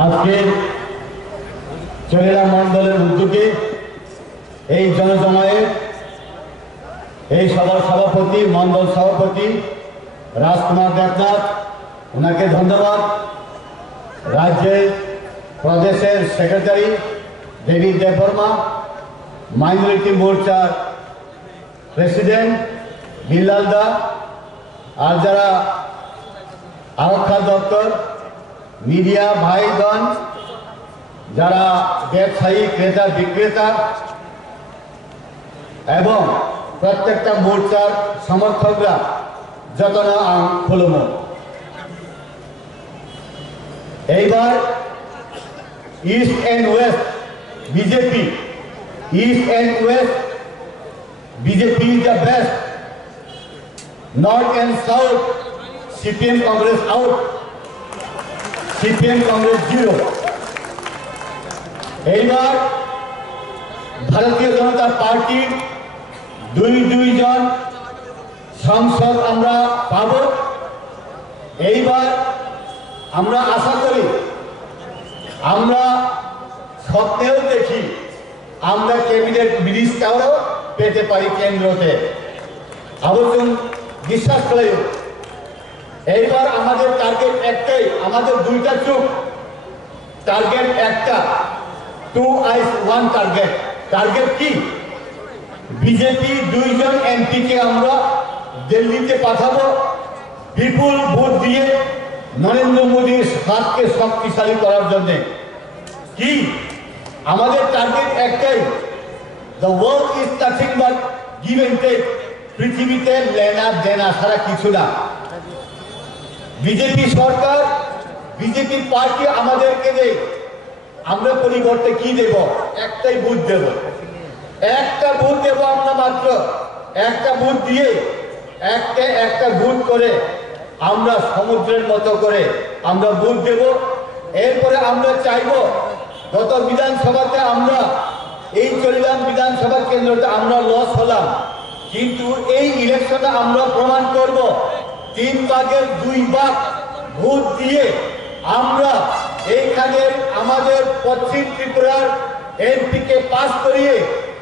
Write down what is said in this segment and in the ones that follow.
আজকে চরিলাম মণ্ডলের উদ্যোগে এই জনজমায়েত এই সভার সভাপতি মণ্ডল সভাপতি রাজকুমার দেবনাথ ওনাকে ধন্যবাদ। রাজ্যের প্রদেশের সেক্রেটারি দেবী দেববর্মা, মাইনরিটি মোর্চার প্রেসিডেন্ট বিল্লাল দা, আর যারা আরক্ষা দপ্তর, মিডিয়া ভাইগণ, যারা ব্যবসায়ী ক্রেতা বিক্রেতা এবং প্রত্যেকটা মোর্চার সমর্থকরা যত না খুলম। এইবার east and west BJP, east and west BJP is the best, north and south CPM Congress out, CPM Congress zero. এইবার ভারতীয় জনতা পার্টির দুইজন সাংসদ আমরা পাব। এইবার আমরা আশা করি, আমরা স্বপ্নেও দেখি আমরা ক্যাবিনেট মিনিস্টারও পেতে পারি কেন্দ্রতে, আবেদন বিশ্বাস করে। এইবার আমাদের টার্গেট একটাই, আমাদের দুইটা চোখ, টার্গেট একটা, 2 eyes 1 টার্গেট। টার্গেট কি? বিজেপি 2 জন এমপিকে আমরা দিল্লিতে পাঠাবো বিপুল ভোট দিয়ে নরেন্দ্র মোদীর হাতকে শক্তিশালী করার জন্য। কি আমাদের টার্গেট একটাই, the world is nothing but give and take. পৃথিবীতে লেনা দেনা ছাড়া কিছু না। বিজেপি সরকার, বিজেপি পার্টি আমাদেরকে দেয়, আমরা পরিবর্তে কি দেব? একটাই ভোট দেব, একটা ভোট দেব আমরা, মাত্র একটা ভোট দিয়ে একটা ভোট করে আমরা সমুদ্রের মতো করে আমরা ভোট দেব। এরপরে আমরা চাইব, গত বিধানসভাতে আমরা এই চরিলাম বিধানসভা কেন্দ্রতে আমরা লস হলাম, কিন্তু এই ইলেকশনে আমরা প্রমাণ করব 3 ভাগের 2 ভাগ ভোট দিয়ে আমরা এইখানে আমাদের পশ্চিম ত্রিপুরার এমপিকে পাস করিয়ে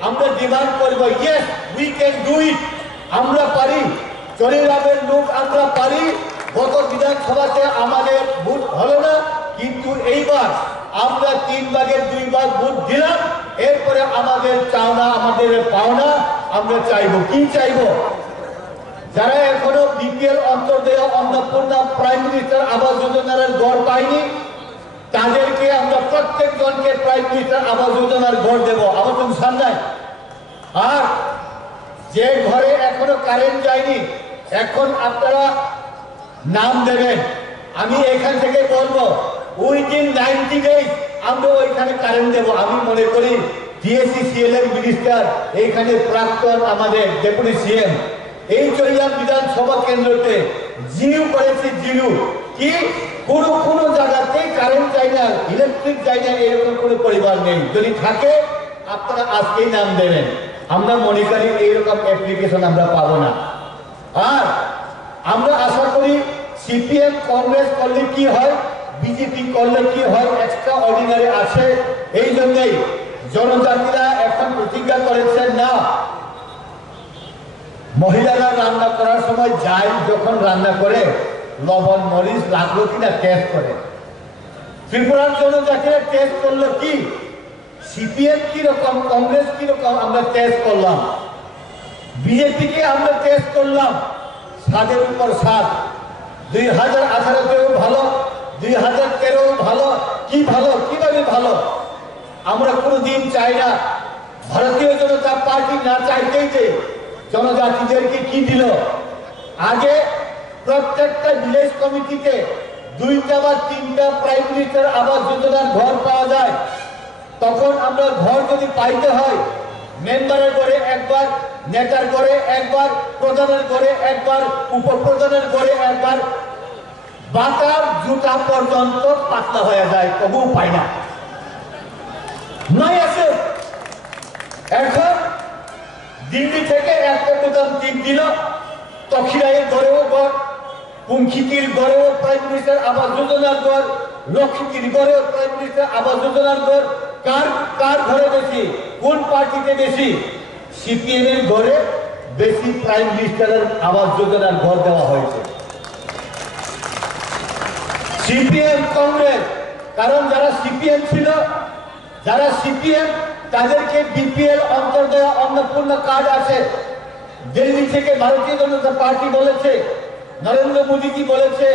আমরা ডিমান্ড করব, ইয়েস উই ক্যান ডু ইট, আমরা পারি, চরিলামের লোক আমরা পারি। গত বিধানসভাতে আমাদের ভোট হলো না, কিন্তু এইবার আমরা 3 ভাগের 2 ভাগ ভোট দিলাম। এরপরে আমাদের চাওনা, আমাদের পাওনা আমরা চাইব। কি চাইব? যারা এখনো বিপিএল অন্তর্দেয় অন্নপূর্ণা প্রাইম মিনিস্টার আবাস যোজনার ঘর পায়নি, তাদেরকে আমরা প্রত্যেক জনকে প্রাইম মিনিস্টার আবাস যোজনার ঘর দেব, আবেদন সামনে। আর যে ঘরে এখনো কারেন্ট যায়নি, এখন আপনারা নাম দেবেন। আমি এখান থেকে বলবো উইদিন 90 ডেজ আমরা ওইখানে কারেন্ট দেব। আমি মনে করি ডিএসসি সিএলএম মিনিস্টার, এইখানে প্রাক্তন আমাদের ডেপুটি সিএম, এই চরিলাম বিধানসভা কেন্দ্রতে জিরো করেছে, জিরো। কি কোনো জায়গাতেই কারেন্ট চাই না, ইলেকট্রিক চাই না, এরকম কোনো পরিবার নেই। যদি থাকে আপনারা আজকেই নাম দেবেন। আমরা মনে করি এইরকম অ্যাপ্লিকেশন আমরা পাবো না। আর আমরা আশা করি সিপিএম কংগ্রেস করলে কি হয়, বিজেপি করলে কি হয়, এক্সট্রা অর্ডিনারি আছে। এই জন্যই জনজাতিরা এখন প্রতিজ্ঞা করেছেন, না মহিলারা রান্না করার সময় যায়, যখন রান্না করে লবণ মরিচ লাগলো কিনা টেস্ট করে। ত্রিপুরার জনজাতিরা টেস্ট করলো কি, সিপিএম কিরকম, কংগ্রেস কিরকম আমরা টেস্ট করলাম, বিজেপিকে আমরা টেস্ট করলাম, স্বাদের উপর স্বাদ। 2018তেও ভালো, 2013ও ভালো। কি ভালো, কিভাবে ভালো? আমরা কোনোদিন চাই না, ভারতীয় জনতা পার্টি না চাইতেই যে জনজাতিদেরকে কি দিল, আগে প্রত্যেকটা ভিলেজ কমিটিতে 2টা বা 3টা প্রাইম মিনিস্টার আবাস যোজনার ঘর পাওয়া যায়। তখন আমরা ঘর যদি পাইতে হয়, মেম্বারের ঘরে একবার, নেতার ঘরে একবার, প্রধানের ঘরে একবার, উপপ্রধানের ঘরে একবার, বাটার জুতা পর্যন্ত পাতলা হয়ে যায়, তবুও পাই না, নাই আছে। এখন দিল্লি থেকে একটা প্রধান টিম দিল, তখিরাইয়ের ঘরেও ঘর, পুঙ্খিতির ঘরেও প্রাইম মিনিস্টার আবাস যোজনার ঘর, লক্ষ্মীর ঘরে প্রাইম মিনিস্টার আবাস যোজনার ঘর কার কার ঘরে বেশি, কোন পার্টিতে বেশি? সিপিএম এর ঘরে বেশি প্রাইম মিনিস্টারের আবাস যোজনার ঘর দেওয়া হয়েছে। সিপিএম কংগ্রেস, কারণ যারা সিপিএম ছিল, যারা সিপিএম তাদেরকে বিপিএল অন্তর্দয় অন্নপূর্ণা কার্ড আছে। দিল্লি থেকে ভারতীয় জনতা পার্টি বলেছে, नरेंद्र मोदी जी बोले थे,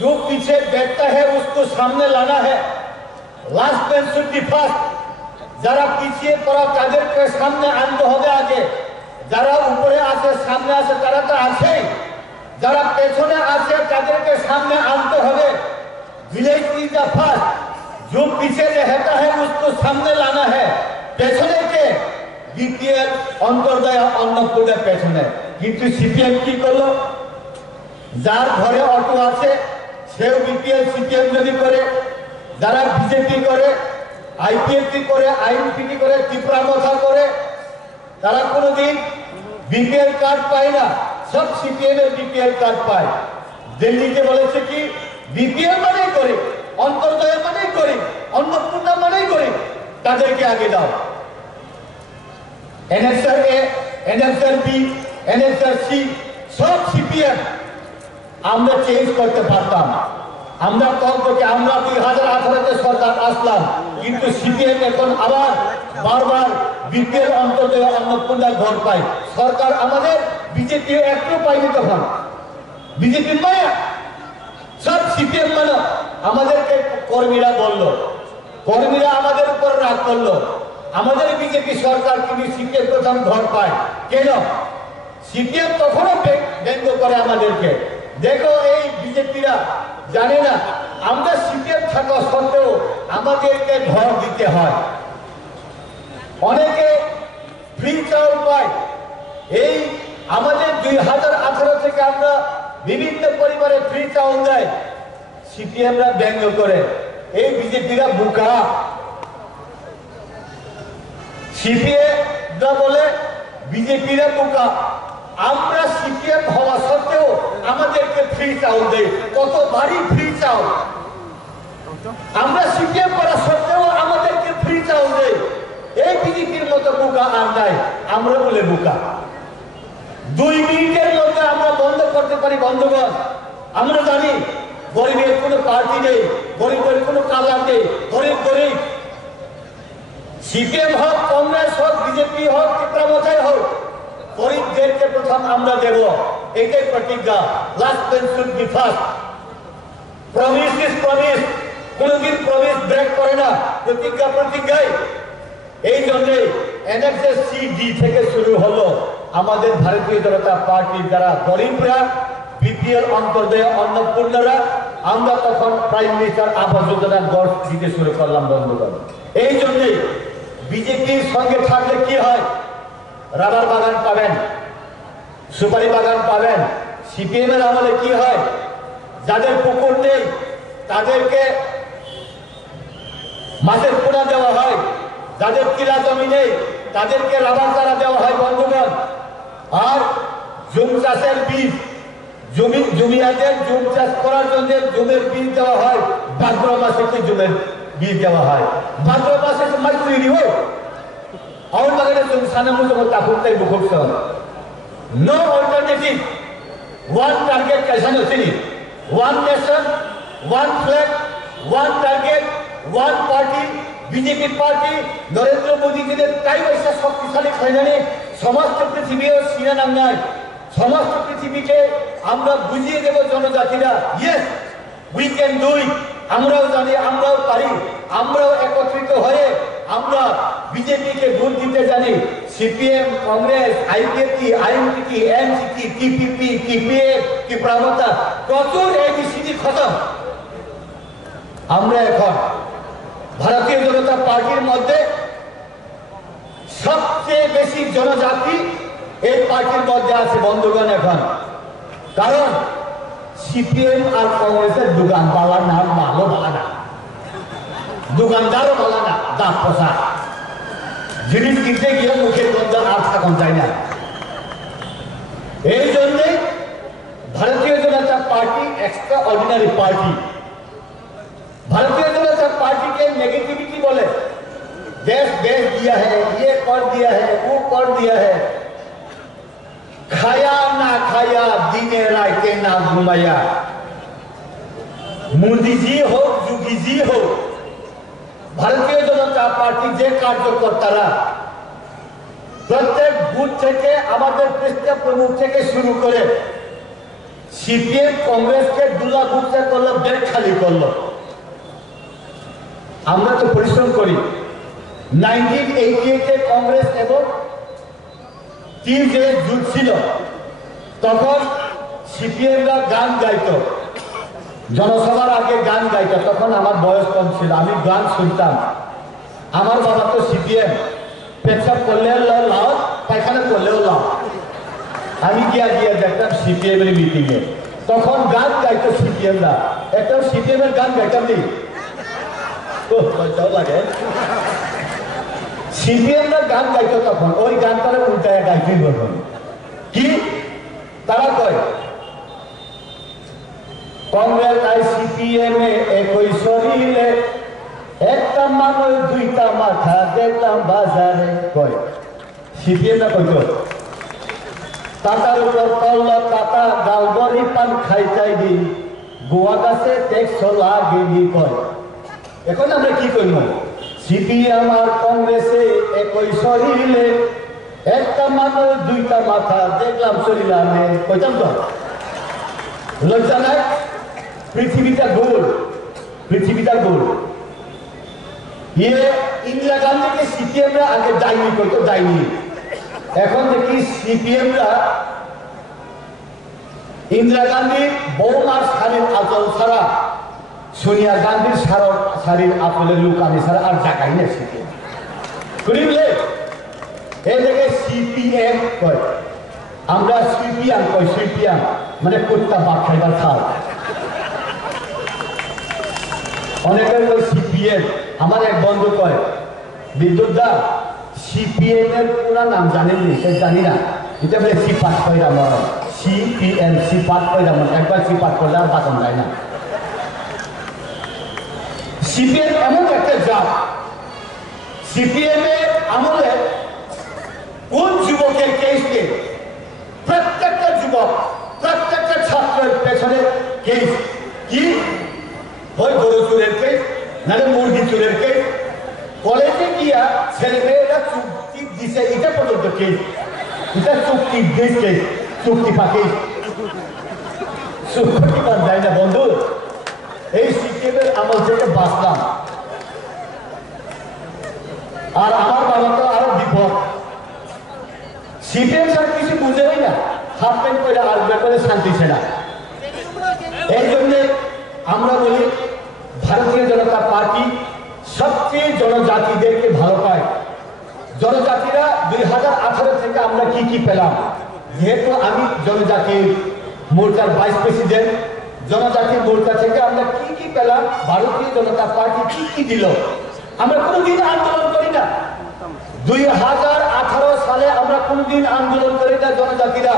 जो पीछे बैठता है उसको सामने लाना है, last bench should be first. যারা পিছিয়ে পড়া তাদেরকে সামনে আনতে হবে আগে, যারা উপরে আছে সামনে আছে তারা তো আছেই, যারা পেছনে আছে তাদেরকে সামনে আনতে হবে। विलेज इज द फर्स्ट, जो पीछे रहता है उसको सामने लाना है। পেছনে কে? বিপিএল অন্তর্দয় অন্নপূর্ণা পেছনে। কিন্তু সিপিএম কি করলো? যার ঘরে অটো আছে সেও বিপিএল সিপিএম যদি করে, যারা বিজেপি করে, আইপিএফটি করে, আইএনপিটি করে, ত্রিপুরা কথা করে, তারা কোনোদিন বিপিএল কার্ড পায় না। সব সিপিএম এর বিপিএল কার্ড পায়। দিল্লিতে বলেছে কি বিপিএল মানেই করে, অন্তর্দয় মানেই করে, অন্নপূর্ণা মানেই করে, তাদেরকে আগে দাও। এনএসআর এ, এনএসআর বি, এনএসআর সি সব সিপিএম। আমরা চেঞ্জ করতে পারতাম, আমরা কম থেকে আমরা 2018-তে সরকার আসলাম, কিন্তু সিপিএম এখন আবার বারবার বিপিএল অন্তর্দয় অন্নপূর্ণার ঘর পায়। সরকার আমাদের বিজেপি একটু পাইনি, তখন বিজেপির মায়া সব সিপিএম মানে। আমাদেরকে কর্মীরা বলল, কর্মীরা আমাদের উপর রাগ করলো, আমাদের বিজেপি সরকার কিন্তু সিপিএম প্রথম ঘর পায় কেন? সিপিএম তখনও ব্যঙ্গ করে আমাদেরকে। দেখো এই বিজেপিরা জানে না আমরা সিপিএম থাকা সত্ত্বেও আমাদেরকে ঘর দিতে হয়। অনেকে ফ্রি চাউল পায়। এই আমাদের 2018 থেকে আমরা বিভিন্ন পরিবারে ফ্রি চাউল দেয়, সিপিএমরা ব্যঙ্গ করে এই বিজেপিরা বোকা। সিপিএমরা বলে বিজেপিরা বোকা। আমরা সিপিএম হওয়া সত্ত্বেও আমাদেরকে ফ্রি চাউল দেয়, কত বাড়ি ফ্রি চাউল। আমরা সিপিএম করা সত্ত্বেও আমাদেরকে ফ্রি চাউল দেয়। এই বিজেপির মতো বোকা আর নাই, আমরা বলে বোকা। 2 মিনিটের মধ্যে আমরা বন্ধ করতে পারি বন্ধগণ। আমরা জানি গরিবের কোনো পার্টি নেই, গরিবের কোনো কালার নেই, গরিব গরিব। সিপিএম হোক, কংগ্রেস হোক, বিজেপি হোক, ত্রিপুরা হোক, গরিবদেরকে প্রথম আমরা দেব, এটাই প্রতিজ্ঞা। Last bench should be first. Promise is promise, কোনদিন প্রমিস ব্রেক করে না, প্রতিজ্ঞা প্রতিজ্ঞাই। এই জন্যে এনএসএস-সি-ডি থেকে শুরু হলো আমাদের ভারতীয় জনতা পার্টির যারা গরিবরা, বিপিএল অন্তর্দয় অন্নপূর্ণারা, আমরা তখন প্রাইম মিনিস্টার আবাস যোজনার ঘর দিতে শুরু করলাম বন্ধুগণ। এই জন্যে বিজেপির সঙ্গে থাকলে কি হয়? রাবার বাগান পাবেন, সুপারি বাগান পাবেন। সিপিএম এর আমলে কি হয়? যাদের পুকুর নেই তাদেরকে মাছের পোনা দেওয়া হয়, যাদের কিরা জমি নেই তাদেরকে রাবার চারা দেওয়া হয় বন্ধুগণ। আর জুম চাষের বীজ, জমিয়াদের জুম চাষ করার জন্য জুমের বীজ দেওয়া হয়, ভাদ্র মাসে কি জুমের বীজ দেওয়া হয়। ভাদ্র মাসে মাছ তৈরি হোক और मगर तुम साने मुझे बोलता फुटते बुखुट से नो अल्टरनेटिव। वन टारगेट कैसा नहीं, one nation, one flag, one target, one party. BJP party Narendra Modi ji ने ताई वैसा शक्तिशाली खाने समस्त पृथ्वी और सीना नांगाय समस्त पृथ्वी के আমরা বুঝিয়ে দেব জনজাতিরা, yes we can do it. আমরাও জানি, আমরাও পারি, আমরাও একত্রিত হয়ে আমরা বিজেপিকে ভোট দিতে জানি। CPM, Congress, IPFT, INPT, NCP, TPP, TPF, Tripura প্রচুর এবিসিডি খতম। আমরা এখন ভারতীয় জনতা পার্টির মধ্যে সবচেয়ে বেশি জনজাতি এই পার্টির মধ্যে আছে বন্ধুগণ এখন। কারণ সিপিএম আর কংগ্রেসের দোকানওয়ালার নাম ভালো ভালো না, দোকানদারও ভালো না, দাঁত পোষা জিনিস কিনতে গিয়ে মুখের গন্ধ আর থাকুন যায় না। এই জন্যে ভারতীয় জনতা পার্টি এক্সট্রা অর্ডিনারি পার্টি। के नेगेटिविटी बोले, देश बेच दिया है, ये कर दिया है, वो कर दिया है, खाया ना खाया दिने राते ना घुमाया। मोदी जी हो योगी जी हो भारतीय जनता पार्टी जे कार्यकर्तारा प्रत्येक बुथ থেকে আমাদের পৃষ্ঠ প্রমুখ থেকে শুরু করে সিপিএম কংগ্রেসকে দুলা বুথে করলো, ব্যাগ খালি করলো। আমরা তো পরিশ্রম করি। 1988 কংগ্রেস এবং টিম যে জুট ছিল তখন সিপিএমরা গান গাইতো, জনসভার আগে গান গাইতো। তখন আমার বয়স কম ছিল, আমি গান শুনতাম। আমার বাবা তো সিপিএম, পেশাব করলেও লাও, পায়খানা করলেও লাও। আমি গিয়া গিয়া দেখতাম সিপিএম এর মিটিং এ, তখন গান গাইতো সিপিএমরা। একটা সিপিএম এর গান গাইতাম নি, লাগে সিপিএমরা গান গাইতো তখন। ওই গান তারা উল্টায় গাইতেই বলবেন কি, তারা কয় কংগ্রেস আই সিপিএম এ একই শরীরে, একটা মানুষ দুইটা মাথা দেখলাম বাজারে। কয় সিপিএম না কইতো টাটার উপর করল টাটা গালবরি পান খাই চাইবি, গোয়া গাছে ট্যাক্স লাগেনি। কয় এখন আমরা কি করব, সিপিএম আর কংগ্রেসে একই শরীরে, একটা মানুষ দুইটা মাথা দেখলাম শরীরে। কইতাম তো লজ্জা নাই? পৃথিবীটা গোল, পৃথিবীটা গোল। ইন্দিরা গান্ধীকে সিপিএমরা আগে যায়নি, করতো যায়নি। এখন দেখি সিপিএমরা ইন্দিরা গান্ধীর বৌমার শাড়ির আঁচল ছাড়া, সোনিয়া গান্ধীর শাড়ির আঁচলের লুক আমি ছাড়া আর জায়গায় না সিপিএম। বুঝলে এই দেখে সিপিএম কয়, আমরা সিপিএম কই, সিপিএম মানে কুত্তা বাপ খাইবার খাও। অনেকের কই সিপিএম। আমার এক বন্ধু কয় বিদ্যুৎ দা সিপিএম এর পুরা নাম জানেননি? জানি না, এটা বলে সিপাত কইরাম, সিপিএম সিপাত কইরাম। একবার সিপাত করলে আর বাতন যায় না। সিপিএম এমন একটা জাত, সিপিএম এর আমলে কোন যুবকের কেসকে প্রত্যেকটা যুবক, প্রত্যেকটা ছাত্রের পেছনে কেস কি হয়, গরু চুরের কেস, নাহলে মুরগি চুরের কেস, কলেজে গিয়া ছেলেমেয়েরা চুক্তি দিছে এটা পর্যন্ত কেস, এটা চুক্তি দিস কেস, চুক্তি ফাঁকি চুক্তি পান যায় না বন্ধু। এই সিপিএমের আমল থেকে বাঁচলাম। আর আমার বাবা তো আরো বিপদ, সিপিএম স্যার কিছু বুঝেই না, হাফ প্যান্ট করে আসবে করে শান্তি ছেড়া। এই জন্য আমরা বলি ভারতীয় জনতা পার্টি সবচেয়ে জনজাতিদেরকে ভালো পায়। জনজাতিরা 2018 থেকে আমরা কি পেলাম, যেহেতু আমি জনজাতির মোর্চার ভাইস প্রেসিডেন্ট, জনজাতির মোর্চা থেকে আমরা কি পেলাম, ভারতীয় জনতা পার্টি কি দিল। আমরা কোনোদিন আন্দোলন করি না। 2018 সালে আমরা কোনোদিন আন্দোলন করি না। জনজাতিরা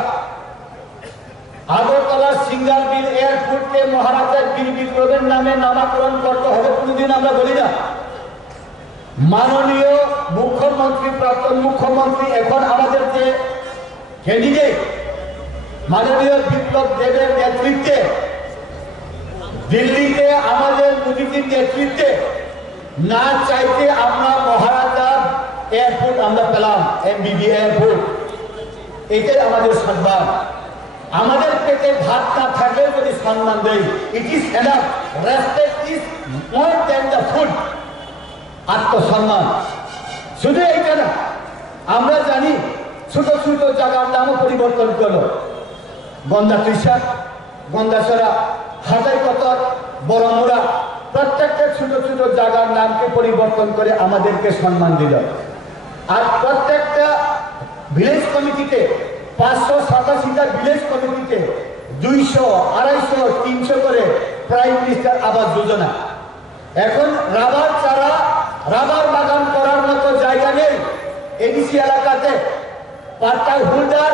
আগরতলা সিঙ্গার বিল এয়ারপোর্টকে মহারাজার বীর বিক্রমের নামে নামকরণ করতে হবে, কোনোদিন আমরা বলি না। মাননীয় মুখ্যমন্ত্রী, প্রাক্তন মুখ্যমন্ত্রী, এখন আমাদের যে ক্যান্ডিডেট মাননীয় বিপ্লব দেবের নেতৃত্বে দিল্লিতে আমাদের মোদীজির নেতৃত্বে না চাইতে আমরা মহারাজার এয়ারপোর্ট আমরা পেলাম, এমবিবি এয়ারপোর্ট। এটাই আমাদের সম্মান। আমাদের পেটে ভাত না থাকলে যদি সম্মান দেয়, it is enough. Respect is more than the food. আত্মসম্মান শুধু এইটা না, আমরা জানি ছোট ছোট জায়গার নামও পরিবর্তন করলো। গন্দা তৃষা, গন্দাসরা, হাজাই কতর, বড়মুড়া, প্রত্যেকটা ছোট ছোট জায়গার নামকে পরিবর্তন করে আমাদেরকে সম্মান দিল। আর প্রত্যেকটা ভিলেজ কমিটিতে 587টা ভিলেজ কমিটিতে 200, 250, 300 করে প্রাইম মিনিস্টার আবাস যোজনা। এখন রাবার চারা, রাবার বাগান করার মতো জায়গা নেই এডিসি এলাকাতে। পাট্টা হোল্ডার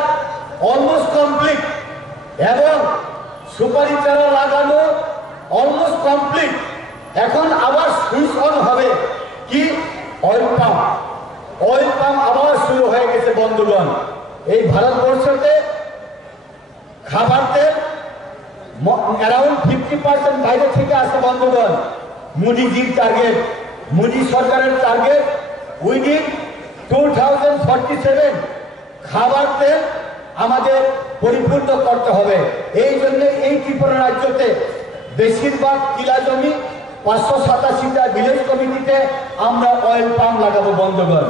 অলমোস্ট কমপ্লিট এবং সুপারি চারা লাগানো অলমোস্ট কমপ্লিট। এখন আবার সুইচ অন হবে কি অয়েল পাম্প। অয়েল পাম্প আবার শুরু হয়ে গেছে বন্ধুগণ। এই ভারতবর্ষতে খাবার তেল অ্যারাউন্ড 50% বাইরে থেকে আসে বন্ধুগণ। মোদিজির টার্গেট, মোদি সরকারের টার্গেট উইদিন 2047 খাবার তেল আমাদের পরিপূর্ণ করতে হবে। এই জন্য এই ত্রিপুরা রাজ্যতে বেশিরভাগ কিলা জমি 587টা ভিলেজ কমিটিতে আমরা অয়েল পাম্প লাগাবো বন্ধুগণ।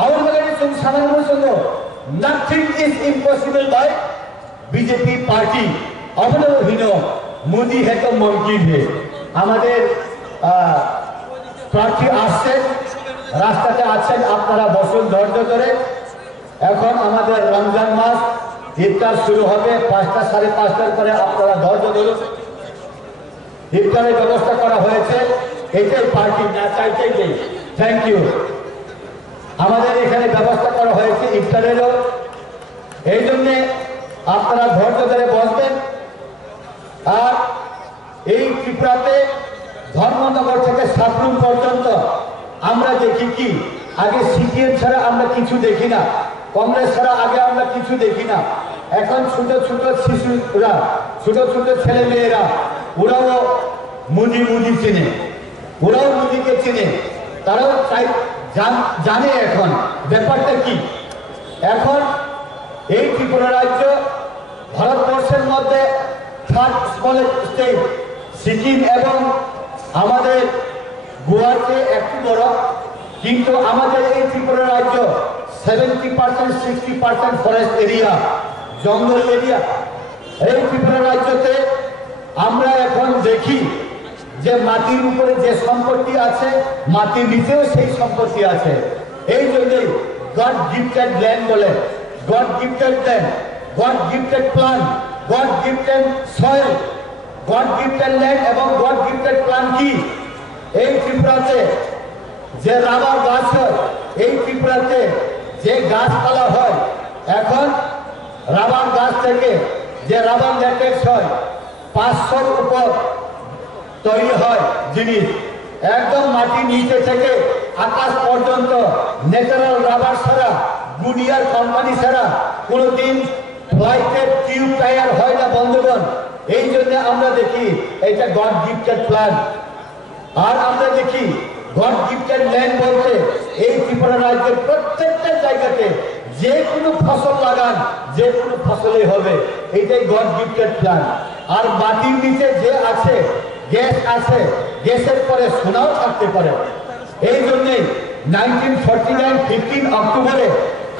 আমার বলে সাধারণ সঙ্গে nothing is impossible by BJP party. অবনবহীন মোদি হেতো মুমকিন হে। আমাদের প্রার্থী আসছেন, রাস্তাতে আছেন, আপনারা বসুন ধৈর্য ধরে। এখন আমাদের রমজান মাস, ইফতার শুরু হবে 5টা 5:30টার পরে, আপনারা ধৈর্য ধরুন। ইফতারের ব্যবস্থা করা হয়েছে, এটাই পার্টি না চাইতেই নেই। Thank you. আমাদের এখানে ব্যবস্থা করা হয়েছে ইফতারেরও, এই জন্যে আপনারা ধৈর্য ধরে বসবেন। আর এই ত্রিপুরাতে ধর্মনগর থেকে সাবরুম পর্যন্ত আমরা দেখি কি, আগে সিপিএম ছাড়া আমরা কিছু দেখি না, কংগ্রেস ছাড়া আগে আমরা কিছু দেখি না। এখন ছোট ছোট শিশুরা, ছোট ছোট ছেলে মেয়েরা, ওরাও মুদি চিনে, ওরাও মুদিকে চিনে, তারাও জানে এখন ব্যাপারটা কি। এখন এই ত্রিপুরা রাজ্য ভারতবর্ষের মধ্যে থার্ড স্মলেস্ট স্টেট, সিকিম এবং আমাদের গোয়াতে একটু বড়, কিন্তু আমাদের এই ত্রিপুরা রাজ্য 70% 60% ফরেস্ট এরিয়া, জঙ্গল এরিয়া। এই ত্রিপুরা রাজ্যতে আমরা এখন দেখি যে মাটির উপরে যে সম্পত্তি আছে, মাটির নিচেও সেই সম্পত্তি আছে। এই জন্যই গড গিফটেড ল্যান্ড বলে, god gifted land, god gifted plant, god gifted soil, god gifted land এবং গড গিফটেড প্লান্ট কি? এই ত্রিপুরাতে যে রাবার গাছ হয়, এই ত্রিপুরাতে যে গাছপালা হয়, এখন রাবার গাছ থেকে যে রাবার ল্যাটেক্স হয় 500-র উপর তৈরি হয় জিনিস, একদম মাটির নিচে থেকে আকাশ পর্যন্ত ন্যাচারাল রাবার ছাড়া, গুডিয়ার কোম্পানি ছাড়া কোনোদিন ফ্লাইটের টিউব টায়ার হয় না বন্ধুগণ। এই জন্য আমরা দেখি এটা গড গিফটেড প্ল্যান। আর আমরা দেখি গড গিফটেড ল্যান্ড বলতে এই ত্রিপুরা রাজ্যের প্রত্যেকটা জায়গাতে যে কোনো ফসল লাগান, যে কোনো ফসলই হবে, এইটাই গড গিফটেড প্ল্যান। আর মাটির নিচে যে আছে, গ্যাস আছে, গ্যাসের পরে সোনাও থাকতে পারে। এই জন্যে 1949 15 অক্টোবরে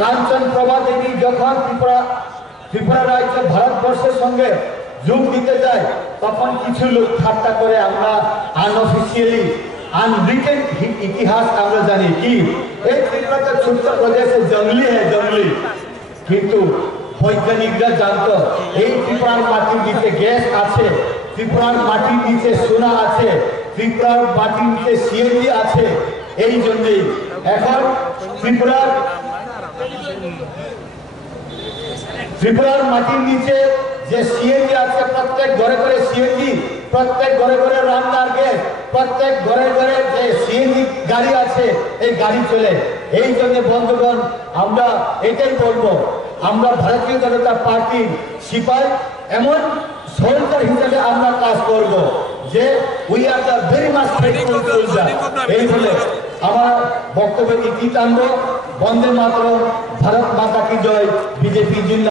কাঞ্চন প্রভা দেবী যখন ত্রিপুরা রাজ্য ভারতবর্ষের সঙ্গে যোগ দিতে যায়, তখন কিছু লোক ঠাট্টা করে আমরা আনঅফিসিয়ালি আনরিটেন ইতিহাস আমরা জানি কি এই ত্রিপুরাটা ছোট্ট প্রদেশে জঙ্গলি জঙ্গলি, কিন্তু বৈজ্ঞানিকরা জানতো এই ত্রিপুরার মাটির নিচে গ্যাস আছে, ত্রিপুরার মাটির নিচে সোনা আছে, ত্রিপুরার মাটির নিচে সিএনজি আছে। এই জন্যই এখন ত্রিপুরার মাটির নিচে যে সিএনজি আছে, প্রত্যেক ঘরে ঘরে সিএনজি, প্রত্যেক ঘরে ঘরে রান্নার গ্যাস, প্রত্যেক ঘরে ঘরে যে সিএনজি গাড়ি আছে, এই গাড়ি চলে। এই জন্য বন্ধুগণ আমরা এটাই বলবো, আমরা ভারতীয় জনতা পার্টির সিপাই এমন সোলজার হিসেবে আমরা কাজ করব যে we are the very much faithful soldier. এই বলে আমার বক্তব্য ইতি টানব। বন্দে মাতরম, ভারত মাতা কি জয়, বিজেপি জিন্দাবাদ।